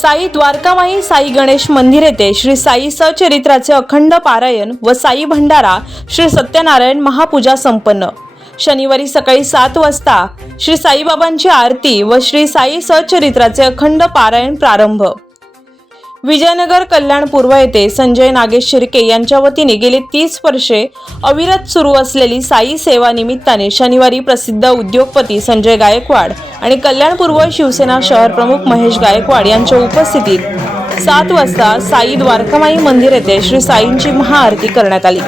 साई द्वारकामाई साई गणेश मंदिर येथे श्री साई सचरित्राचे अखंड पारायण व साई भंडारा श्री सत्यनारायण महापूजा संपन्न. शनिवारी सकाळी सात वाजता श्री साईबाबांची आरती व श्री साई सचरित्राचे अखंड पारायण प्रारंभ. विजयनगर कल्याण पूर्व येथे संजय नागेश शिर्के यांच्या वतीने गेले तीस वर्षे अविरत सुरू असलेली साई सेवा निमित्ताने शनिवारी प्रसिद्ध उद्योगपती संजय गायकवाड आणि कल्याण पूर्व शिवसेना शहर प्रमुख महेश गायकवाड यांच्या उपस्थितीत सात वाजता साई द्वारकामाई मंदिर येथे श्री साईंची महाआरती करण्यात आली.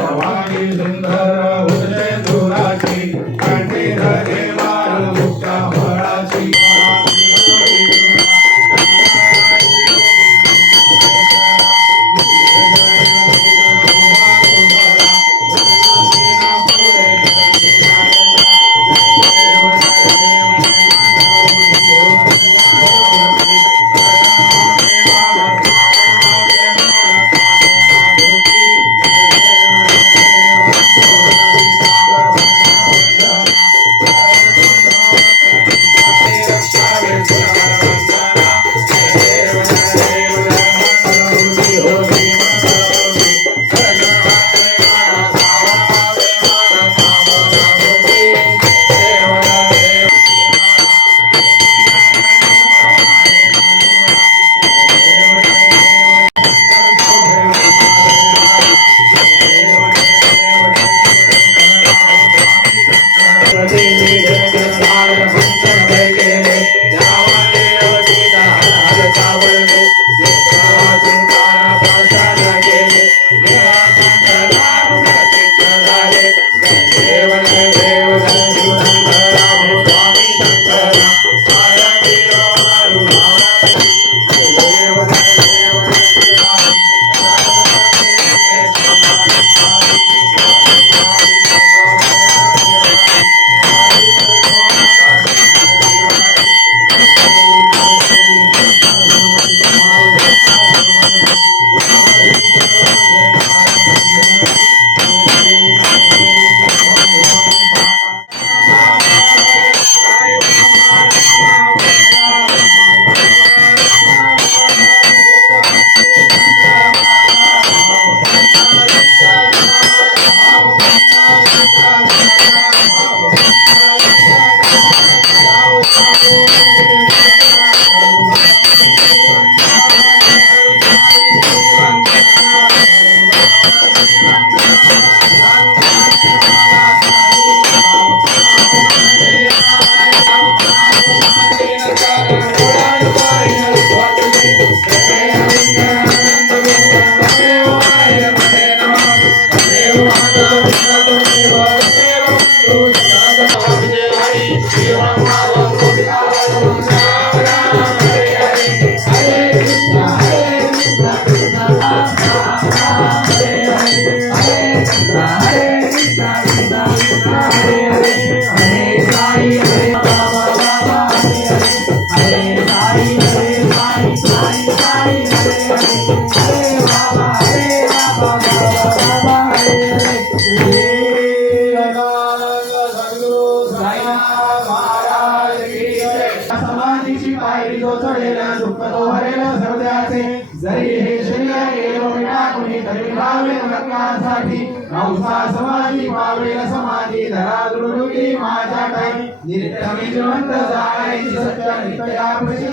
नवसा समाधी पावेल समाधी धरा दुर्गुती माझ्या काही नित्य जिवंत जाण्याची सत्य नित्य यापशी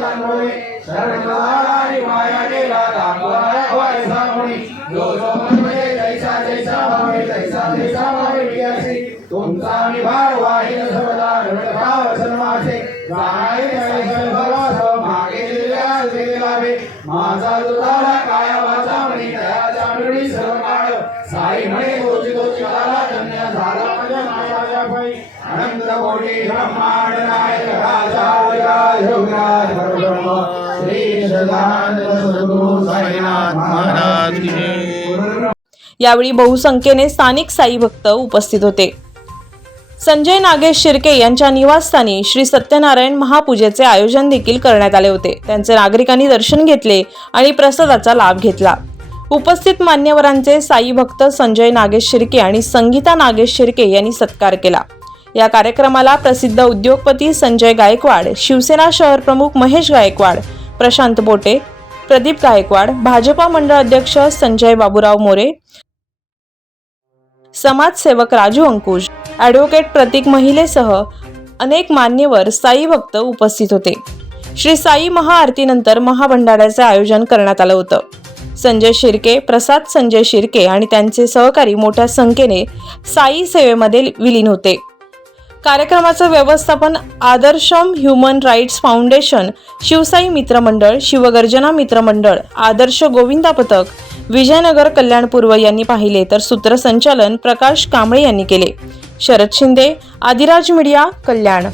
माया गेला जो जो म्हणजे जैसा जैसा भावे तैसा तैसा भावे वियासी तुमचा वाहिल सर्वदा रडकाव सन्मासे. जाणारे सर्व मागे माझा तुला कोटी ब्रह्मांड नायक राजा योगराज परब्रह्म श्री सदानंद सद्गुरु साईनाथ महाराज की यावेळी बहुसंख्येने स्थानिक साई भक्त उपस्थित होते. संजय नागेश शिर्के यांच्या निवासस्थानी श्री सत्यनारायण महापूजेचे आयोजन देखील करण्यात आले होते. त्यांचे नागरिकांनी दर्शन घेतले आणि प्रसादाचा लाभ घेतला. उपस्थित मान्यवरांचे साई भक्त संजय नागेश शिर्के आणि संगीता नागेश शिर्के यांनी सत्कार केला. या कार्यक्रमाला प्रसिद्ध उद्योगपती संजय गायकवाड शिवसेना शहर प्रमुख महेश गायकवाड प्रशांत बोटे प्रदीप गायकवाड भाजपा मंडळ अध्यक्ष संजय बाबूराव मोरे समाजसेवक राजू अंकुश ॲडव्होकेट प्रतीक महिलेसह अनेक मान्यवर साई भक्त उपस्थित होते. श्री साई महाआरतीनंतर महाभंडाऱ्याचे आयोजन करण्यात आलं होतं. संजय शिर्के प्रसाद संजय शिर्के आणि त्यांचे सहकारी मोठ्या संख्येने साई सेवेमध्ये विलीन होते. कार्यक्रमाचं व्यवस्थापन Adarsham Human Rights Foundation Shivsai मित्रमंडळ शिवगर्जना मित्रमंडळ आदर्श गोविंदा पथक विजयनगर कल्याण पूर्व यांनी पाहिले तर सूत्रसंचालन प्रकाश कांबळे यांनी केले. शरद शिंदे आदिराज मीडिया कल्याण.